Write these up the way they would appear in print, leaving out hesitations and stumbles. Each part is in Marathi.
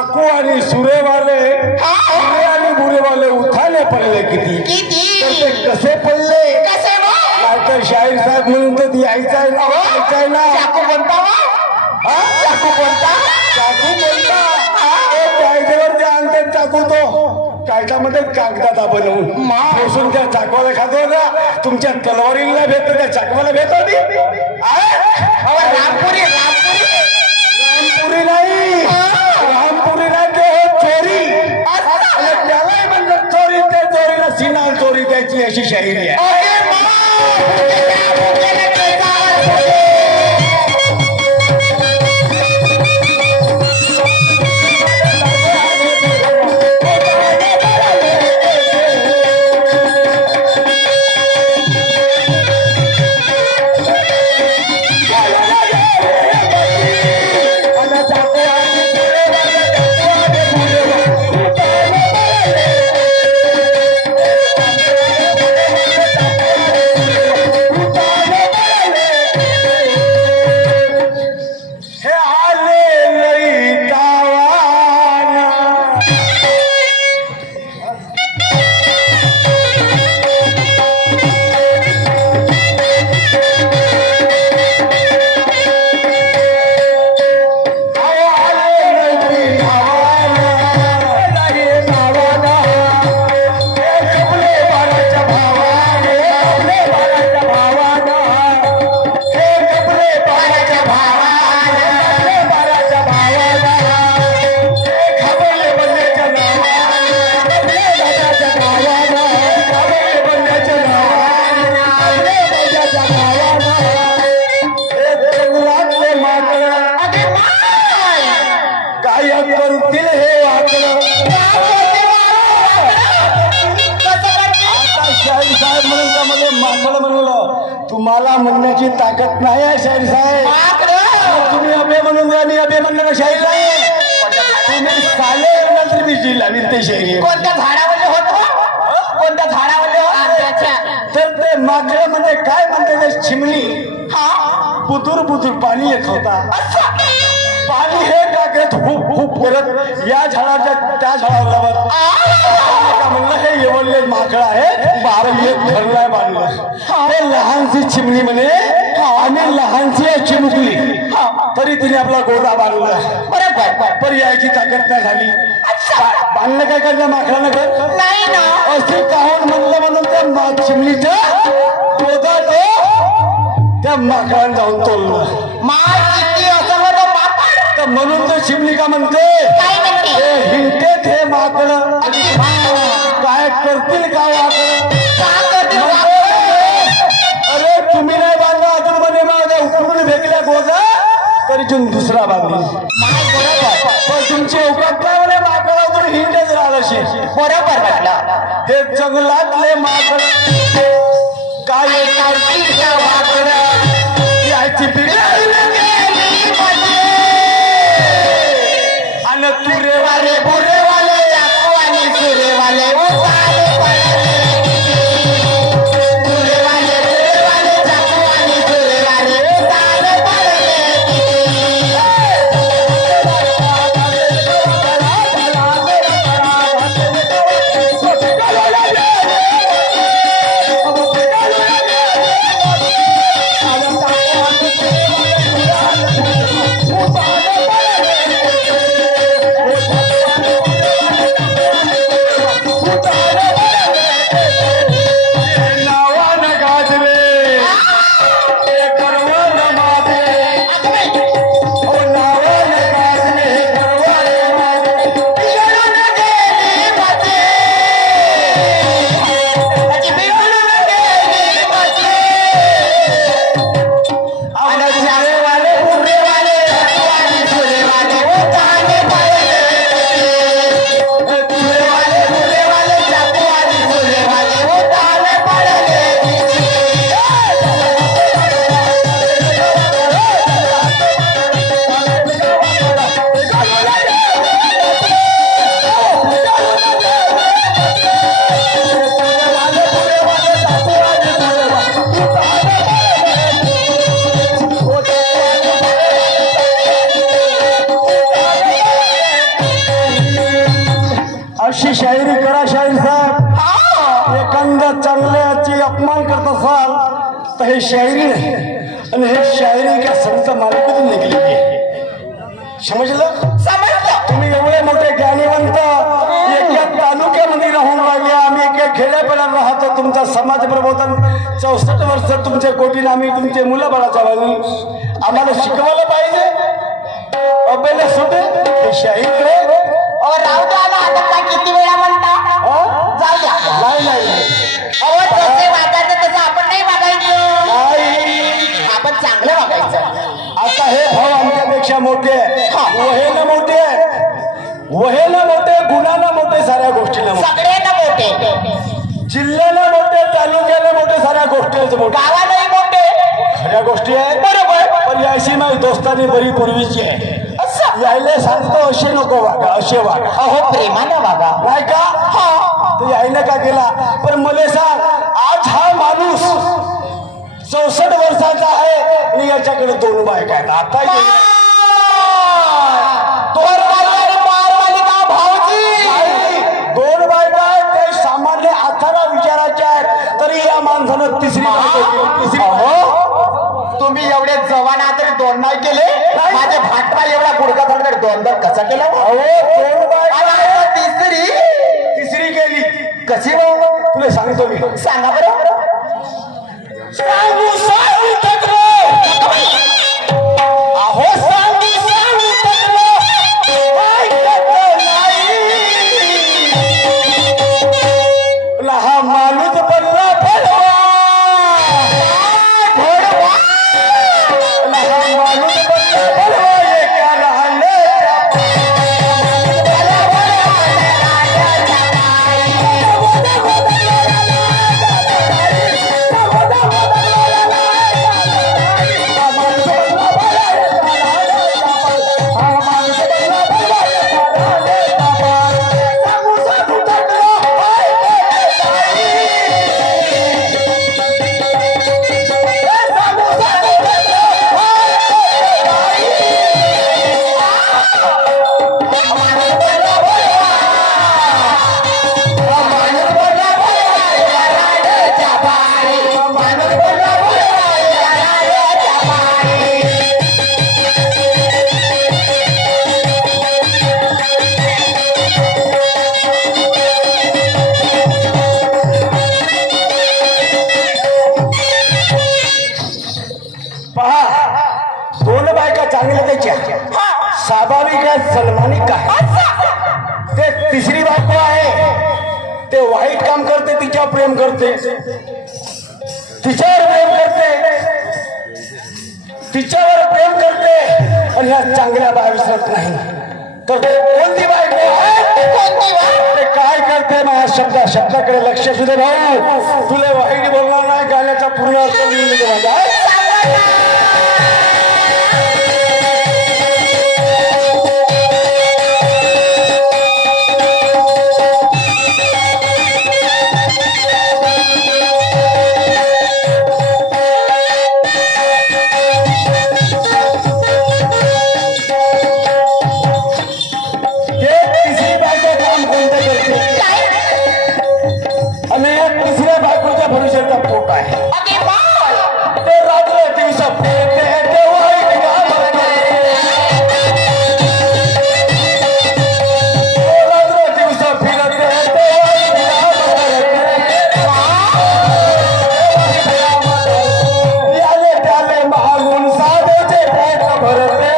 चाकू आणि सुरेवाले सुरे आणि बुरेवाले उठाले पडले किती तर ते कसे पडले तर शाहीर साहेब म्हणून तर यायचा ना चाकू कोणता कायद्यावर ते आणतात चाकू तो कायद्यामध्ये कागदात बनवून बसून त्या चाकवाला खातो ना तुमच्या तलवारीला भेटतो त्या चाकवाला भेटतो रामपुरी रामपुरी नाही ते चोरी त्यालाही म्हणलं चोरी त्या चोरीला सिना चोरी द्यायची अशी शाहिरी आहे तुम्हाला म्हणण्याची ताकद नाही आहे शाहीर साहेब तुम्ही अभे म्हणून आणि अभे म्हणलं शाहीर आहे तुम्ही साले नंतर मी जिल्हा ते शाहीर कोणत्या झाडामध्ये कोणत्या झाडामध्ये तर ते माकडे काय म्हणते ते चिमणी बुतूर पाणी येत होता पाणी हे टाकत खूप करत या झाडाच्या त्या झाडावर म्हणलं हे येवले माकड आहे बारा एक घरलाय बांधलं ते लहानशी चिमणी म्हणे आणि लहानशी चिमुकली तरी तिने आपला गोरा बांधला बरोबर पर्यायाची ताकद नाही झाली बांधलं काय करलं माकडानं घर नाही ना असे काहून म्हणलं म्हणून त्या चिमणीच्या गोदात त्या माकडानं जाऊन तोललं म्हणून तर चिमणी का म्हणते हिंटेत हे माकड काय करतील का अरे तुम्ही नाही बांधला अजून मध्ये माझ्या उकडून फेकल्या गोजा तरी तुम्ही दुसरा बांधली पण तुमची उकड काय म्हणे माकड अजून हिंटेच राहिलशी बरोबर म्हटलं हे जंगलातले माकड काय माकड याची पिढी तुरे वाले बुरे वाले चाकू आणि सुरे वाले तुरे वाले चाकू आणि सुरे वाले अशी शायरी करा शाहीर साहेब. एखाद्या चांगल्याची अपमान करत असाल तर हे शायरी नाही, आणि हे शायरी का संत मालिकेतून निघलेली आहे. समजलं? समजलं. तुम्ही एवढे मोठे ज्ञानीवंत एका तालुक्यामध्ये राहून राहिले, आम्ही एका खेड्यापाड्यात राहतो. तुमचा समाज प्रबोधन 64 वर्ष तुमच्या कोटीने आम्ही तुमचे मुलं बाळाच्या वाणी आम्हाला शिकवायला पाहिजे. अबेला सुटे हे शाहीर रे. राहू द्या ना, आता काय किती वेळा म्हणता. जाऊ द्या. नाही जसे वागायचं तसं आपण नाही वागायचं. नाही. आपण चांगलं वागायचं. आता हे भाऊ आमच्यापेक्षा मोठे आहे, वहेनं मोठे आहे, वहेनं मोठे, गुणानं मोठे, साऱ्या गोष्टीला मोठे, सगळे ना मोठे, जिल्ह्याला मोठे, तालुक्याला मोठे, साऱ्या गोष्टीच मोठे, गावालाही मोठे. खऱ्या गोष्टी आहे. बरोबर. पण याशी माझी दोस्तानी बरी पूर्वीची आहे. असं यायला सांगतो असे नको वागा, असे वागा. अहो प्रेमानं वागा. नाही का? तर यायनं का केला. पण मला सांग, आज हा माणूस 64 वर्षाचा आहे आणि याच्याकडे 2 बायका आहेत. आता दोन बायका आहेत, ते सामान्य 18 विचाराच्या आहेत, तरी या माणसानं तिसरी बायको केली. तिसरी बायको. तुम्ही एवढे जवाना तरी 2 नाही केले. माझे भाटवा एवढा गुडका थोडा 2 कसा केला. अहो, 2 बायका आहेत, तिसरी केली. कशी हो? तुला सांगतो मी. सांगा बरं. सांगू तक्र. अहो सांगू तक्र. हा माणूस बनला भडवा. हा माणूस बनला भडवा. एका लहानल्या स्वाभाविक आहे, सन्मानिक आहे. ते तिसरी बायको आहे, ते वाईट काम करते, तिच्यावर प्रेम करते, तिच्यावर प्रेम करते, तिच्यावर प्रेम करते, आणि ह्या चांगल्या बाय विसरत नाही. तर कोणती बायको आहे, ते काय करते माझ्या शब्दाकडे लक्ष तुझे भाऊ. तुला वाईट बोलणार नाही, गाण्याचा पूर्ण अर्थ लिहून दे माझा. तिसऱ्या बायकोच्या भविष्याचा पोट आहे. ते रात्र दिवस फिरते, ते वाईट काम करते. रात्र दिवस फिरते, ते वाईट काम करते. याले त्याले मागून साधेचे पोट भरते.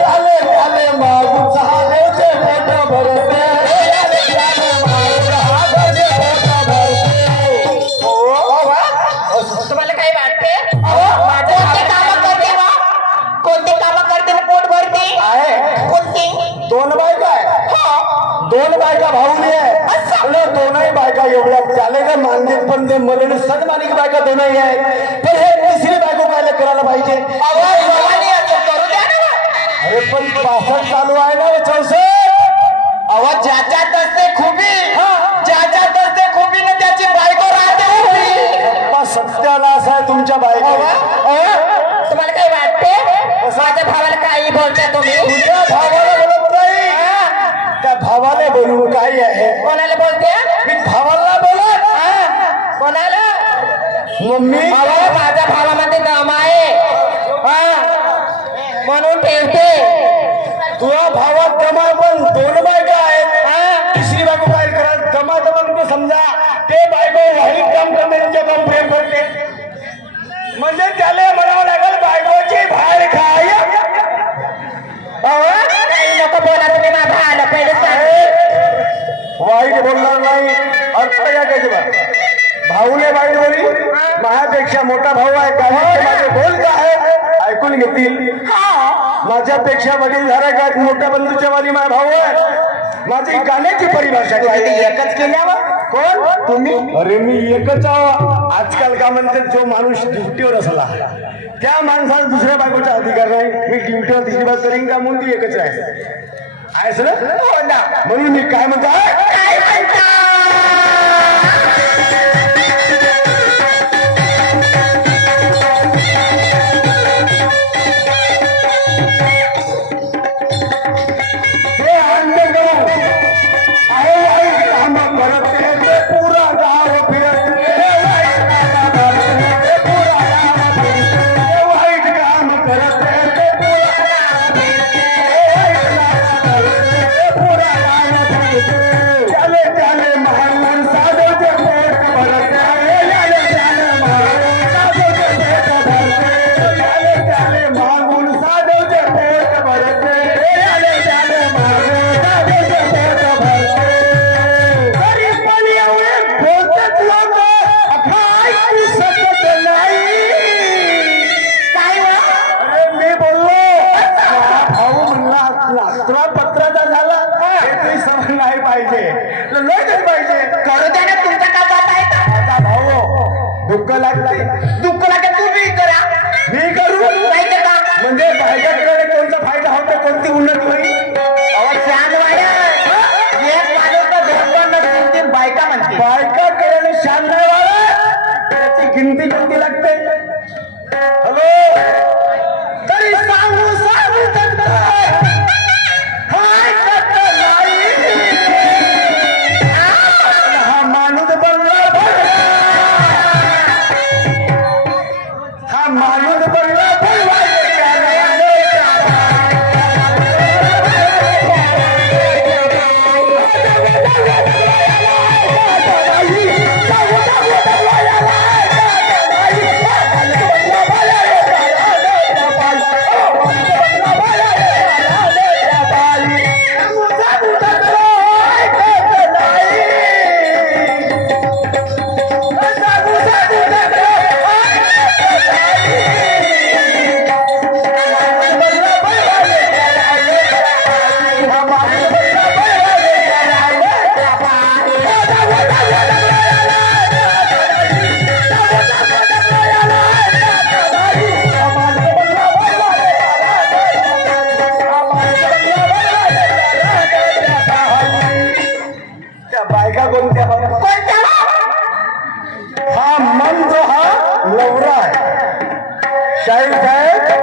याले त्याले मागून साधेचे पोट भरते. तुम्हाला काय वाटते? कोणते काम करते बा? कोणते काम करते ना पोट भरते? आहे कोणते? 2 बायका आहे. 2 बायका भाऊनी आहे. दोनही बायका एवढ्या त्याले काय मानदेत, पण ते मरण सन्मानिक बायका 2ही आहे. पण हे तिसरी बायको काय करायला पाहिजे. करू द्या ना. अरे पण 65 चालू आहे ना 64. अहो ज्याच्यात असते खूबी, ज्याच्यात असते खूबी ना त्याची बायको राहते उभी. सत्यानाश आहे तुमच्या बायका. तुम्हाला काय वाटते? माझ्या भावाला काही बोलता तुम्ही? तुझ्या भावाला म्हणून ठेवते. तुझ्या भावात दमा पण 2 बायका आहेत. तिसरी बायको काय करत दमा म्हणजे समजा ते बायको वाईट काम करण्याचे काम प्रेम करते म्हणजे त्याला म्हणावं लागेल बायकोची बाहेर खाय. काही नको बोला तुम्ही माझा आलं पहिले वाईट बोलणार नाही. अर्थ या त्याची भाऊने वाईट बोली. माझ्यापेक्षा मोठा भाऊ आहे का माझे बोल का आहे ऐकून घेतील. माझ्यापेक्षा वडील झाला का मोठ्या बंधूच्या वाली माझा भाऊ आहे. माझी गाण्याची परिभाषा काय एकच केल्यावर कोण तुम्ही. अरे मी एकच आहो. आजकाल का म्हणते जो माणूस ड्युटीवर असला त्या माणसाला दुसऱ्या बायकोचा अधिकार नाही. मी ड्युटीवर तिसरी बात करीन का म्हणून ती एकच आहे आहेस ना. हो ना. म्हणून मी काय म्हणतो काय म्हणता हे अन्य करू आहे वाईट काम करत ते पुरा गाव फिरत हे वाईट काम करत ते पुरा गाव फिरत. त्याले त्याले मारून साधवते पोट भरत. त्याले त्याले मारून साधवते पोट भरत. तरी पण एवढे बोलतात लोक काय सकत नाही. काय अरे मी बोललो भाऊ म्हणला तुला पत्राचा झाला हे तरी समज नाही पाहिजे लढच पाहिजे. करू द्या ना तुमचा का जात आहे का माझा भाऊ दुःख लागते